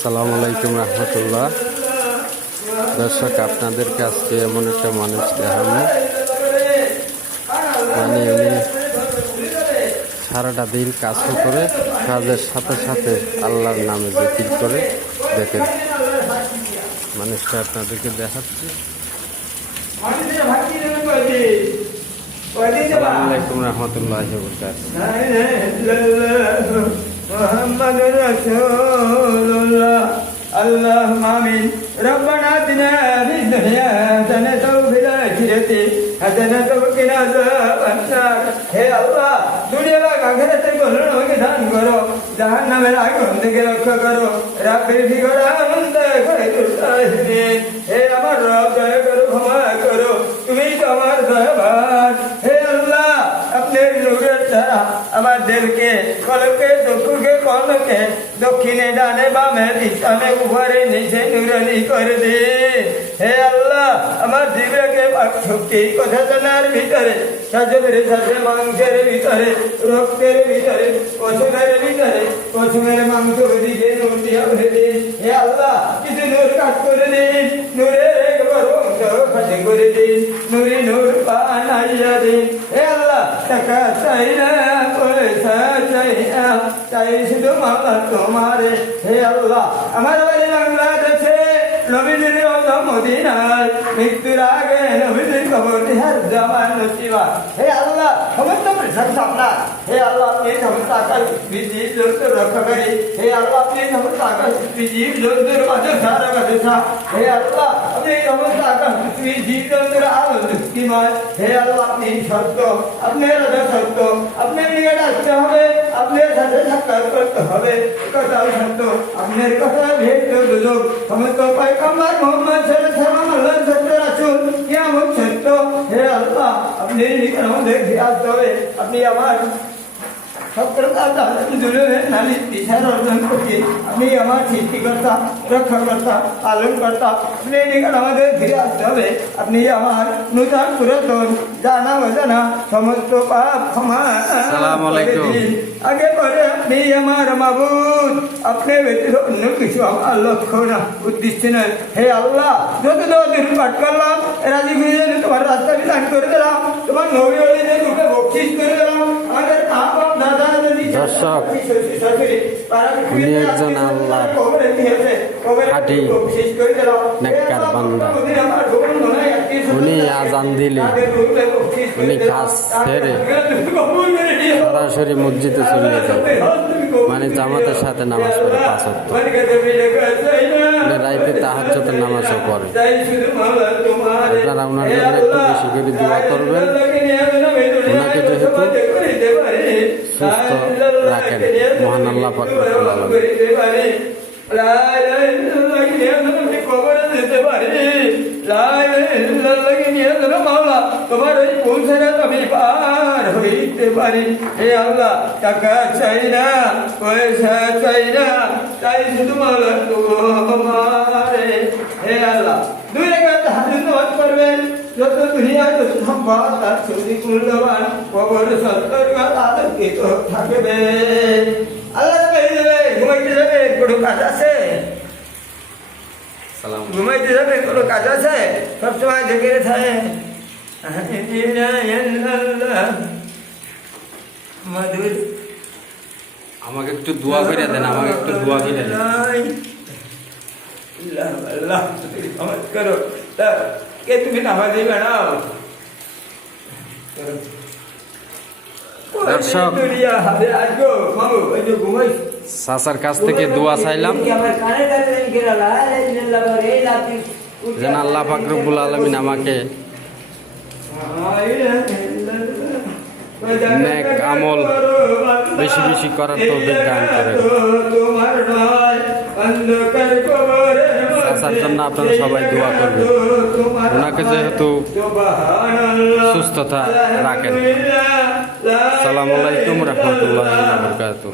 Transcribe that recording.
আসসালামু আলাইকুম রহমতুল্লাহ। দর্শক, আপনাদেরকে আজকে এমন একটা মানুষ দেখাবো, মানে উনি সারাটা দিন কাজও করে, কাজের সাথে সাথে আল্লাহর নামে জিকির করে। দেখেন মানুষটা আপনাদেরকে দেখাচ্ছি। আসসালামু আলাইকুম রহমতুল্লাহ। মুহাম্মাদুর রাসূলুল্লাহ। اللهم آمين. ربنا آتنا في الدنيا حسنة وفي الآخرة حسنة وقنا عذاب النار. হে আল্লাহ, দুনিয়া বা আখিরাতের কল্যাণ আমাকে দান করো, জাহান্নামের আগুন থেকে রক্ষা করো। রাব্বির ফিগরা আনন্দ করে তুলতে। হে আমার রব, দয়া করো, ক্ষমা করো, তুমি তো আমার দয়াবান। হে আল্লাহ, আপনার নূরের দ্বারা আমাদেরকে কলকে দুঃখকে কলকে দক্ষিণে ডানে বামে পিছনে উপরে নিচে নুরানি করে দে। হে আল্লাহ, আমার জীবকে শক্তি কথা জানার ভিতরে, সাজের সাথে মাংসের ভিতরে, রক্তের ভিতরে, পশুদের ভিতরে, পশুদের মাংস দিকে নূর দিয়া ভরে দিন। হে আল্লাহ, কিছু নূর কাজ করে দিন, নূরের একবার অংশ খাটে করে দিন, নূরি নূর বানাইয়া দিন। হে আল্লাহ, টাকা চাই না, পয়সা চাই না, চাই শুধু মাওলা তোমারে। হে আল্লাহ, আমার বাড়ি বাংলাদেশে, নবীদের মদিনায়, মৃত্যুর আগে নবীদের কবর দিহার জামান নসিবা। হে আল্লাহ, সমস্ত প্রশংসা আপনার। হে আল্লাহ, আপনি সমস্ত আকাশ জীব জন্তুর রক্ষাকারী। হে আল্লাহ, আপনি সমস্ত আকাশ জীব জন্তুর মাঝে সারা বাদশা। হে আল্লাহ, আপনি সমস্ত আকাশ জীব জন্তুর আলো মুক্তিময়। হে আল্লাহ, আপনি সত্য, আপনার রাজা সত্য, আপনার নিকট আসতে হবে, আপনার সাথে সাক্ষাৎ করতে হবে। কথাও সত্য, আপনার কথা ভেদ দুলোক। সমস্ত পয়গম্বর মুহাম্মদ সাল্লাল্লাহু আলাইহি ওয়াসাল্লাম রাসূল কিয়ামত সত্য। হে আল্লাহ, আপনি নিকট আমাদের ফিরে আসতে হবে। আপনি আমার আপনি আমার সৃষ্টিকর্তা, রক্ষাকর্তা, পালনকর্তা। আপনি নিকট আমাদের ফিরে আসতে হবে। আপনি আমার নূতন পুরাতন জানা অজানা সমস্ত পাপ ক্ষমা আগে পরে। আপনি আমার মাবুদ, আপনি ব্যতীত অন্য কিছু আমার লক্ষ্য না, উদ্দেশ্য নয়। হে আল্লাহ, যত দিন পাঠ করলাম, রাজি খুঁজে তোমার রাস্তা বিধান করে দিলাম, তোমার নবী ওলিদের রূপে বকশিশ করে দিলাম। আমাদের দর্শক, উনি একজন আল্লাহ খাঁটি নেককার বান্দা। উনি আজান দিলে উনি কাজ ছেড়ে সরাসরি মসজিদে চলে যায়, মানে জামাতের সাথে নামাজ পড়ে 5 ওয়াক্ত। রাইতে তাহাজ্জুদের নামাজও পড়ে। আপনারা ওনার জন্য একটু বেশি করে দোয়া করবেন। ওনাকে যেহেতু সুস্থ রাখেন মহান আল্লাহ পাক রব্বুল আলামিন। তোমার ওই পৌঁছারা আমি পার হইতে পারি। হে আল্লাহ, টাকা চাই না, পয়সা চাই না, চাই শুধু মাওলা তোমারে। হে আল্লাহ, দুই রাকাত হাদিস নামাজ পড়বেন। যত দুনিয়া যত সম্পদ তার সত্যি মূল্যবান, কবর 70 গাছ আলোকিত থাকবে। আল্লাহ ঘুমাইতে যাবে, কোনো কাজ আছে? ঘুমাইতে যাবে, কোনো কাজ আছে? সবসময় জেগে থাকে। আমাকে একটু দোয়া করে দেন, আমাকে একটু দোয়া করে দেন। করো কে তুমি নামাজি বানাও। দর্শক, চাচার কাছ থেকে দোয়া চাইলাম যেন আল্লাহ পাক রব্বুল আলামিন আমাকে নেক আমল বেশি বেশি করার তৌফিক দান করেন। চাচার জন্য আপনারা সবাই দোয়া করবেন, ওনাকে যেহেতু সুস্থতা রাখেন। আসসালামু আলাইকুম রহমতুল্লাহি ওয়া বারাকাতুহু।